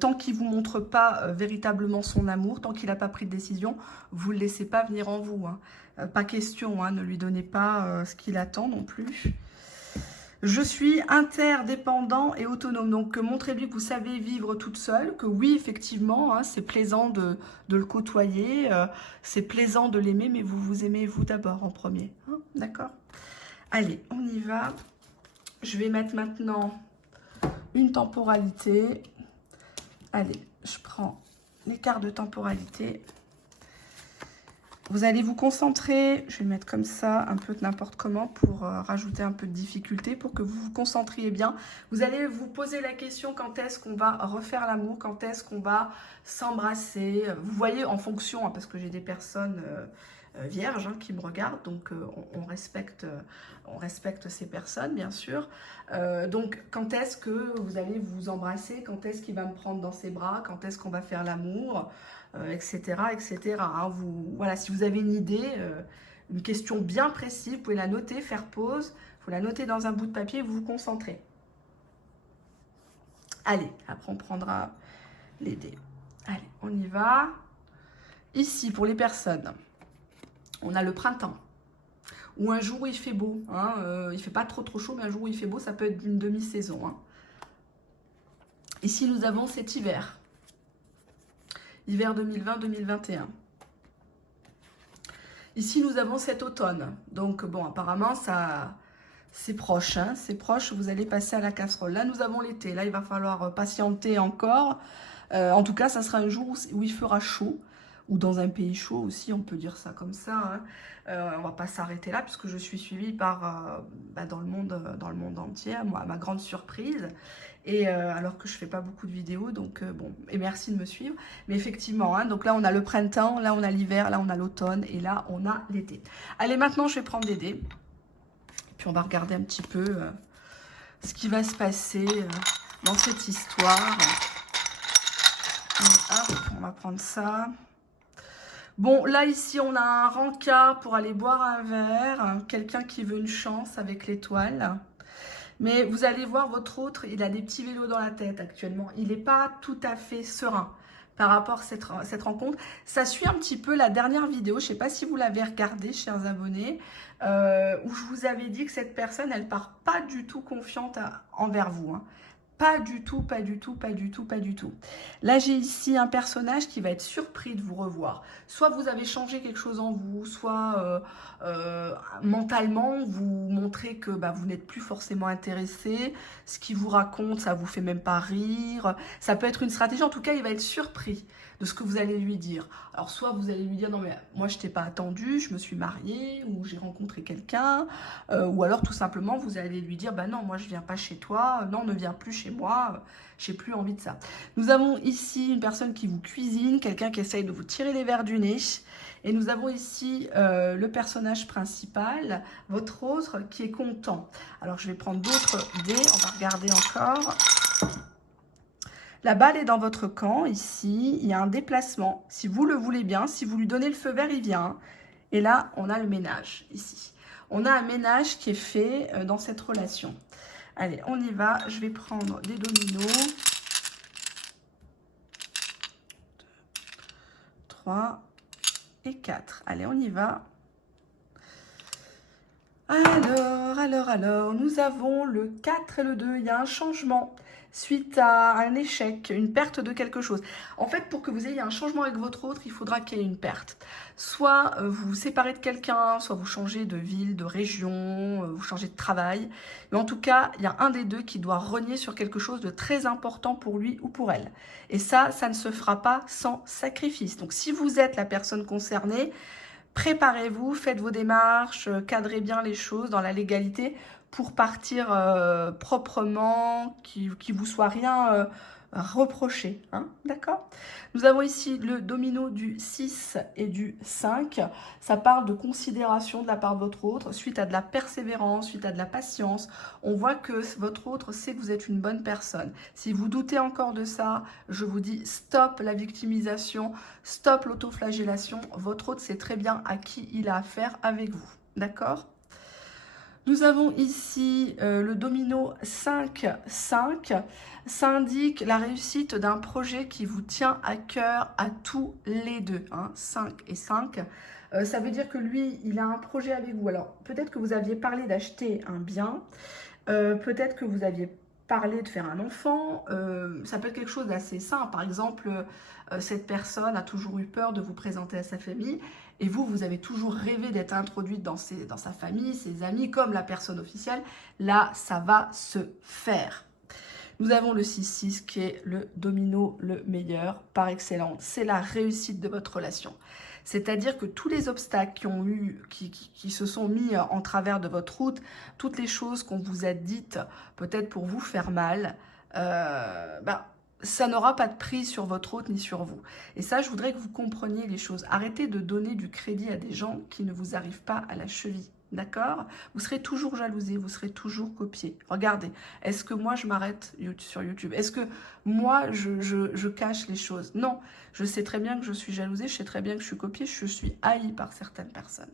Tant qu'il ne vous montre pas véritablement son amour, tant qu'il n'a pas pris de décision, vous ne le laissez pas venir en vous. Hein. Pas question, hein, ne lui donnez pas ce qu'il attend non plus. Je suis interdépendant et autonome. Donc, montrez-lui que vous savez vivre toute seule, que oui, effectivement, hein, c'est plaisant de le côtoyer, c'est plaisant de l'aimer, mais vous vous aimez vous d'abord en premier. Hein, d'accord? Allez, on y va. Je vais mettre maintenant une temporalité. Allez, je prends les cartes de temporalité. Vous allez vous concentrer, je vais le mettre comme ça, un peu n'importe comment pour rajouter un peu de difficulté, pour que vous vous concentriez bien. Vous allez vous poser la question quand est-ce qu'on va refaire l'amour, quand est-ce qu'on va s'embrasser. Vous voyez en fonction, hein, parce que j'ai des personnes vierges hein, qui me regardent, donc on respecte ces personnes bien sûr. Donc quand est-ce que vous allez vous embrasser, quand est-ce qu'il va me prendre dans ses bras, quand est-ce qu'on va faire l'amour, etc. etc. Hein, voilà, si vous avez une idée, une question bien précise, vous pouvez la noter, faire pause, il faut la noter dans un bout de papier et vous vous concentrez. Allez, après on prendra les dés. Allez, on y va. Ici, pour les personnes, on a le printemps. Ou un jour où il fait beau. Hein, il ne fait pas trop chaud, mais un jour où il fait beau, ça peut être d'une demi-saison. Hein. Ici, nous avons cet hiver. Hiver 2020-2021. Ici, nous avons cet automne. Donc, bon, apparemment, c'est proche. Hein, c'est proche, vous allez passer à la casserole. Là, nous avons l'été. Là, il va falloir patienter encore. En tout cas, ça sera un jour où il fera chaud, ou dans un pays chaud aussi, on peut dire ça comme ça. Hein. On va pas s'arrêter là puisque je suis suivie par dans le monde entier, moi, à ma grande surprise. Et alors que je fais pas beaucoup de vidéos, donc bon, et merci de me suivre. Mais effectivement, hein, donc là on a le printemps, là on a l'hiver, là on a l'automne et là on a l'été. Allez, maintenant je vais prendre des dés. Puis on va regarder un petit peu ce qui va se passer dans cette histoire. Hop, on va prendre ça. Bon, là, ici, on a un rencard pour aller boire un verre. Hein, quelqu'un qui veut une chance avec l'étoile. Mais vous allez voir, votre autre, il a des petits vélos dans la tête actuellement. Il n'est pas tout à fait serein par rapport à cette rencontre. Ça suit un petit peu la dernière vidéo. Je ne sais pas si vous l'avez regardée, chers abonnés, où je vous avais dit que cette personne, elle part pas du tout confiante envers vous. Hein. Pas du tout, pas du tout, pas du tout, pas du tout. Là, j'ai ici un personnage qui va être surpris de vous revoir. Soit vous avez changé quelque chose en vous, soit mentalement, vous montrez que vous n'êtes plus forcément intéressé. Ce qu'il vous raconte, ça vous fait même pas rire. Ça peut être une stratégie. En tout cas, il va être surpris de ce que vous allez lui dire. Alors, soit vous allez lui dire, non mais moi, je t'ai pas attendu, je me suis mariée, ou j'ai rencontré quelqu'un, ou alors tout simplement, vous allez lui dire, non, moi, je viens pas chez toi, non, ne viens plus chez moi, j'ai plus envie de ça. Nous avons ici une personne qui vous cuisine, quelqu'un qui essaye de vous tirer les verres du nez. Et nous avons ici le personnage principal, votre autre, qui est content. Alors, je vais prendre d'autres dés, on va regarder encore. La balle est dans votre camp, ici, il y a un déplacement. Si vous le voulez bien, si vous lui donnez le feu vert, il vient. Et là, on a le ménage, ici. On a un ménage qui est fait dans cette relation. Allez, on y va. Je vais prendre des dominos. 3 et 4. Allez, on y va. Alors, nous avons le 4 et le 2. Il y a un changement suite à un échec, une perte de quelque chose. En fait, pour que vous ayez un changement avec votre autre, il faudra qu'il y ait une perte. Soit vous vous séparez de quelqu'un, soit vous changez de ville, de région, vous changez de travail. Mais en tout cas, il y a un des deux qui doit renier sur quelque chose de très important pour lui ou pour elle. Et ça ne se fera pas sans sacrifice. Donc, si vous êtes la personne concernée, préparez-vous, faites vos démarches, cadrez bien les choses dans la légalité pour partir proprement, qu'il vous soit rien reproché. Hein, d'accord? Nous avons ici le domino du 6 et du 5. Ça parle de considération de la part de votre autre, suite à de la persévérance, suite à de la patience. On voit que votre autre sait que vous êtes une bonne personne. Si vous doutez encore de ça, je vous dis stop la victimisation, stop l'autoflagellation. Votre autre sait très bien à qui il a affaire avec vous. D'accord? Nous avons ici le domino 5-5. Ça indique la réussite d'un projet qui vous tient à cœur à tous les deux. Hein, 5 et 5. Ça veut dire que lui, il a un projet avec vous. Alors, peut-être que vous aviez parlé d'acheter un bien. Peut-être que vous aviez parlé de faire un enfant. Ça peut être quelque chose d'assez simple. Par exemple, cette personne a toujours eu peur de vous présenter à sa famille. Et vous, vous avez toujours rêvé d'être introduite dans sa famille, ses amis, comme la personne officielle. Là, ça va se faire. Nous avons le 6-6 qui est le domino le meilleur par excellence. C'est la réussite de votre relation. C'est-à-dire que tous les obstacles qui se sont mis en travers de votre route, toutes les choses qu'on vous a dites, peut-être pour vous faire mal, ça n'aura pas de prise sur votre hôte ni sur vous. Et ça, je voudrais que vous compreniez les choses. Arrêtez de donner du crédit à des gens qui ne vous arrivent pas à la cheville. D'accord? Vous serez toujours jalousé, vous serez toujours copié. Regardez, est-ce que moi je m'arrête sur YouTube? Est-ce que moi je cache les choses? Non, je sais très bien que je suis jalousée, je sais très bien que je suis copiée, je suis haïe par certaines personnes.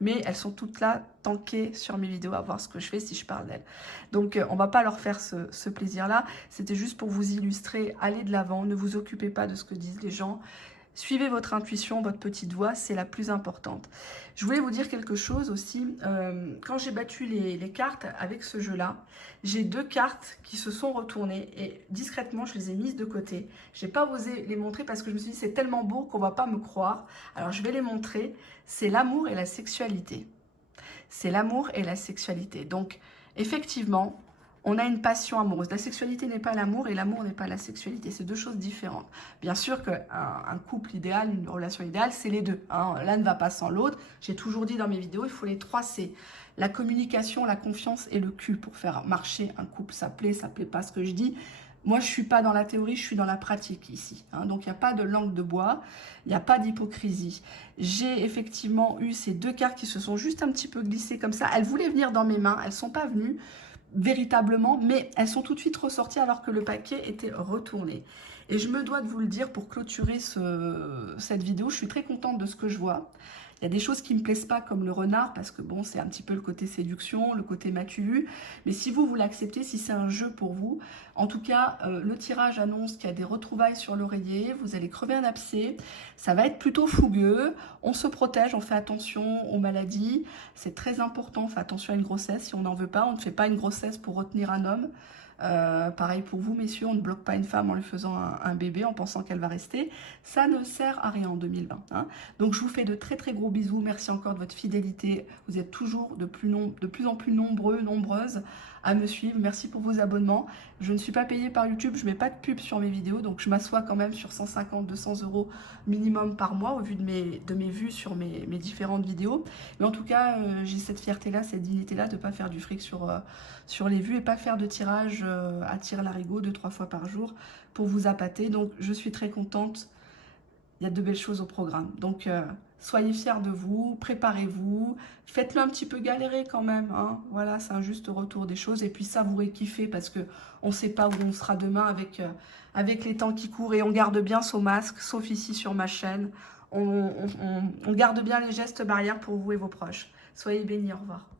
Mais elles sont toutes là, tankées sur mes vidéos, à voir ce que je fais si je parle d'elles. Donc, on ne va pas leur faire ce plaisir-là. C'était juste pour vous illustrer, allez de l'avant, ne vous occupez pas de ce que disent les gens. Suivez votre intuition, votre petite voix, c'est la plus importante. Je voulais vous dire quelque chose aussi. Quand j'ai battu les cartes avec ce jeu-là, j'ai 2 cartes qui se sont retournées et discrètement, je les ai mises de côté. Je n'ai pas osé les montrer parce que je me suis dit c'est tellement beau qu'on ne va pas me croire. Alors, je vais les montrer. C'est l'amour et la sexualité. C'est l'amour et la sexualité. Donc, effectivement, on a une passion amoureuse. La sexualité n'est pas l'amour et l'amour n'est pas la sexualité. C'est deux choses différentes. Bien sûr qu'un couple idéal, une relation idéale, c'est les deux. Hein. L'un ne va pas sans l'autre. J'ai toujours dit dans mes vidéos, il faut les 3 C. La communication, la confiance et le cul pour faire marcher un couple. Ça plaît pas ce que je dis. Moi, je ne suis pas dans la théorie, je suis dans la pratique ici. Hein. Donc, il n'y a pas de langue de bois, il n'y a pas d'hypocrisie. J'ai effectivement eu ces 2 cartes qui se sont juste un petit peu glissées comme ça. Elles voulaient venir dans mes mains, elles ne sont pas venues véritablement, mais elles sont tout de suite ressorties alors que le paquet était retourné. Et je me dois de vous le dire pour clôturer cette vidéo, je suis très contente de ce que je vois. Il y a des choses qui ne me plaisent pas comme le renard parce que bon, c'est un petit peu le côté séduction, le côté maculu. Mais si vous l'acceptez, si c'est un jeu pour vous, en tout cas, le tirage annonce qu'il y a des retrouvailles sur l'oreiller, vous allez crever un abcès, ça va être plutôt fougueux, on se protège, on fait attention aux maladies, c'est très important, on fait attention à une grossesse, si on n'en veut pas, on ne fait pas une grossesse pour retenir un homme. Pareil pour vous, messieurs, on ne bloque pas une femme en lui faisant un bébé en pensant qu'elle va rester. Ça ne sert à rien en 2020. Hein. Donc, je vous fais de très très gros bisous. Merci encore de votre fidélité. Vous êtes toujours de plus en plus nombreux, nombreuses à me suivre. Merci pour vos abonnements. Je ne suis pas payée par YouTube. Je ne mets pas de pub sur mes vidéos. Donc, je m'assois quand même sur 150-200 € minimum par mois au vu de mes vues sur mes différentes vidéos. Mais en tout cas, j'ai cette fierté-là, cette dignité-là de ne pas faire du fric sur les vues et pas faire de tirage à tire-larigot 2-3 fois par jour pour vous appâter. Donc, je suis très contente. Il y a de belles choses au programme. Donc, soyez fiers de vous, préparez-vous, faites-le un petit peu galérer quand même. Hein. Voilà, c'est un juste retour des choses. Et puis, savourez, kiffez parce qu'on ne sait pas où on sera demain avec les temps qui courent. Et on garde bien son masque, sauf ici sur ma chaîne. On garde bien les gestes barrières pour vous et vos proches. Soyez bénis, au revoir.